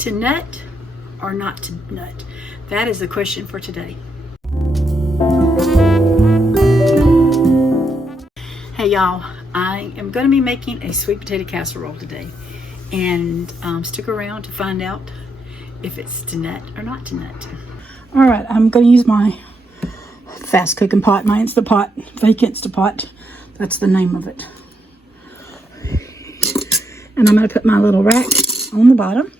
to nut or not to nut? That is the question for today. Hey y'all, I am going to be making a sweet potato casserole today, and stick around to find out if it's to nut or not to nut. All right, I'm going to use my fast cooking pot, my Instapot, fake Instapot. That's the name of it. And I'm going to put my little rack on the bottom,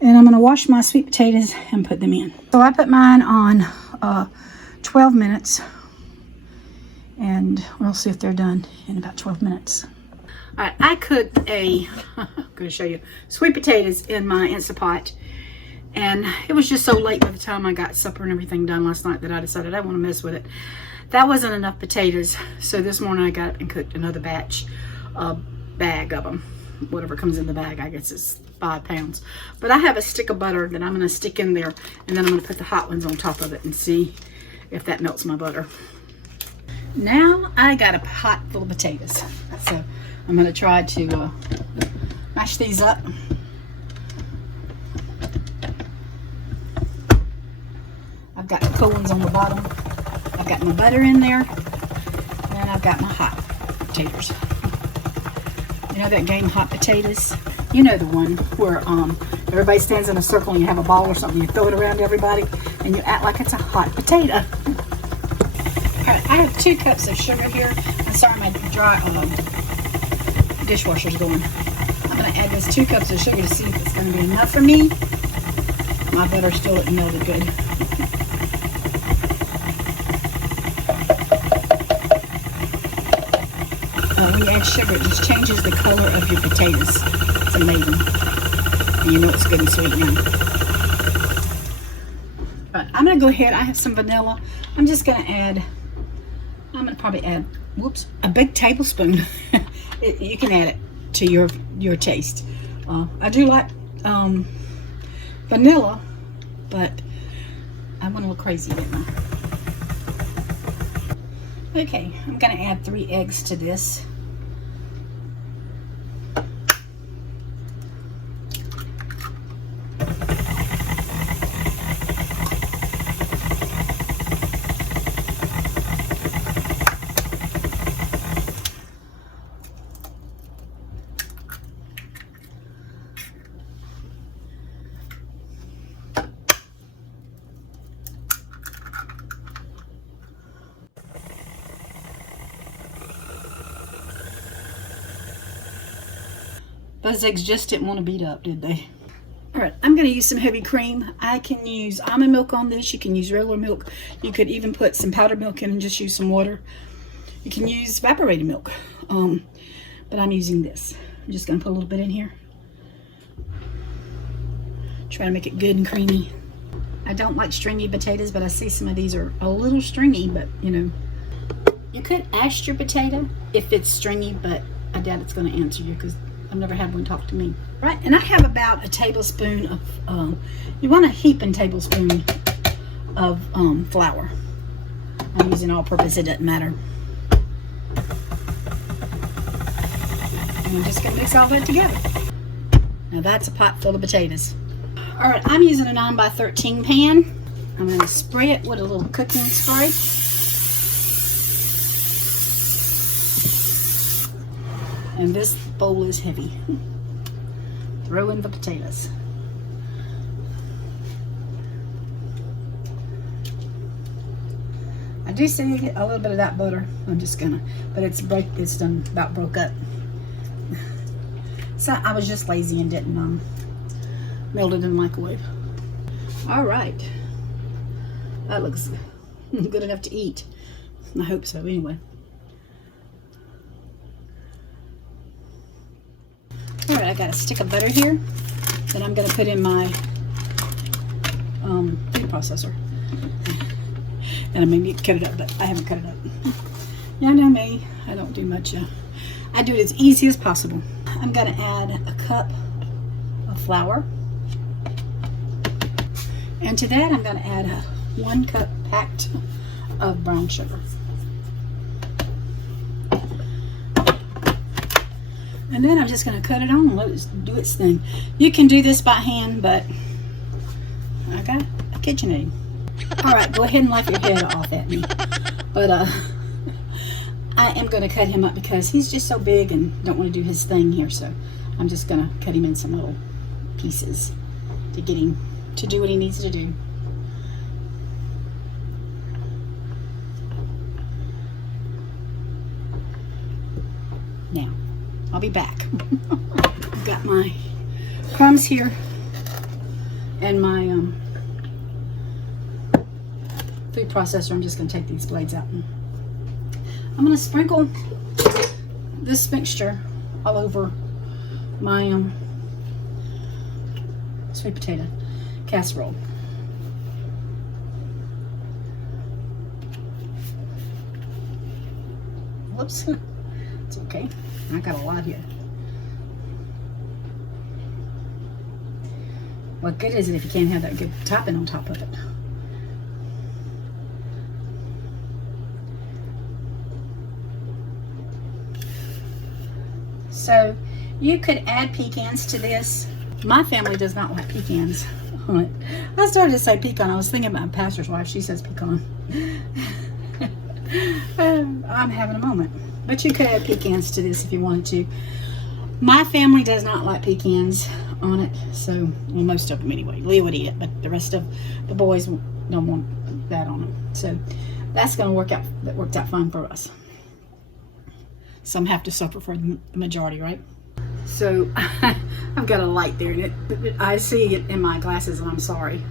and I'm going to wash my sweet potatoes and put them in. So I put mine on 12 minutes. And we'll see if they're done in about 12 minutes. All right, I cooked I'm going to show you, sweet potatoes in my Instapot. And it was just so late by the time I got supper and everything done last night that I decided I don't want to mess with it. That wasn't enough potatoes. So this morning I got up and cooked another batch, a bag of them. Whatever comes in the bag, I guess it's 5 pounds. But I have a stick of butter that I'm going to stick in there. And then I'm going to put the hot ones on top of it and see if that melts my butter. Now I got a pot full of potatoes, so I'm going to try to mash these up. I've got the cold ones on the bottom. I've got my butter in there, and I've got my hot potatoes. You know that game, Hot Potatoes? You know the one where everybody stands in a circle and you have a ball or something, you throw it around everybody, and you act like it's a hot potato. I have 2 cups of sugar here. I'm sorry, my dry dishwasher's going. I'm going to add those 2 cups of sugar to see if it's going to be enough for me. My butter still isn't melted good. When you add sugar, it just changes the color of your potatoes. It's amazing. And you know it's good and sweet now. But I'm going to go ahead. I have some vanilla. I'm just going to probably add, a big tablespoon. You can add it to your taste. I do like vanilla, but I went a little crazy, didn't I? Okay, I'm going to add 3 eggs to this. Those eggs just didn't want to beat up, did they? All right, I'm going to use some heavy cream. I can use almond milk on this. You can use regular milk. You could even put some powdered milk in and just use some water. You can use evaporated milk, but I'm using this. I'm just going to put a little bit in here. Try to make it good and creamy. I don't like stringy potatoes, but I see some of these are a little stringy, but you know. You could ash your potato if it's stringy, but I doubt it's going to answer you because I've never had one talk to me. Right, and I have about a tablespoon of, you want a heaping tablespoon of flour. I'm using all-purpose, it doesn't matter. And I'm just going to mix all that together. Now that's a pot full of potatoes. All right, I'm using a 9x13 pan. I'm going to spray it with a little cooking spray. And this bowl is heavy. Throw in the potatoes. I do see you get a little bit of that butter. I'm just gonna, but it's done about broke up. So I was just lazy and didn't melt it in the microwave. All right, that looks good enough to eat. I hope so. Anyway. All right, I got a stick of butter here that I'm going to put in my food processor. And I maybe cut it up, but I haven't cut it up. Y'all know me, I don't do much. I do it as easy as possible. I'm going to add a cup of flour. And to that, I'm going to add 1 cup packed of brown sugar. And then I'm just going to cut it on and let it do its thing. You can do this by hand, but I got a KitchenAid. Alright, go ahead and laugh your head off at me. But I am going to cut him up because he's just so big and don't want to do his thing here. So I'm just going to cut him in some little pieces to get him to do what he needs to do. Now, I'll be back. I've got my crumbs here and my food processor. I'm just going to take these blades out. I'm going to sprinkle this mixture all over my sweet potato casserole. Whoops. It's okay. I got a lot here. What good is it if you can't have that good topping on top of it? So you could add pecans to this. My family does not like pecans on it. I started to say pecan. I was thinking about my pastor's wife. She says pecan. I'm having a moment. But you could add pecans to this if you wanted to. My family does not like pecans on it. So, well, most of them anyway. Leah would eat it, but the rest of the boys don't want that on them. So that's going to work out. That worked out fine for us. Some have to suffer for the majority, right? So I've got a light there, and I see it in my glasses, and I'm sorry.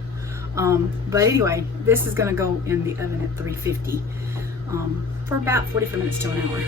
But anyway, this is going to go in the oven at 350 for about 45 minutes to an hour.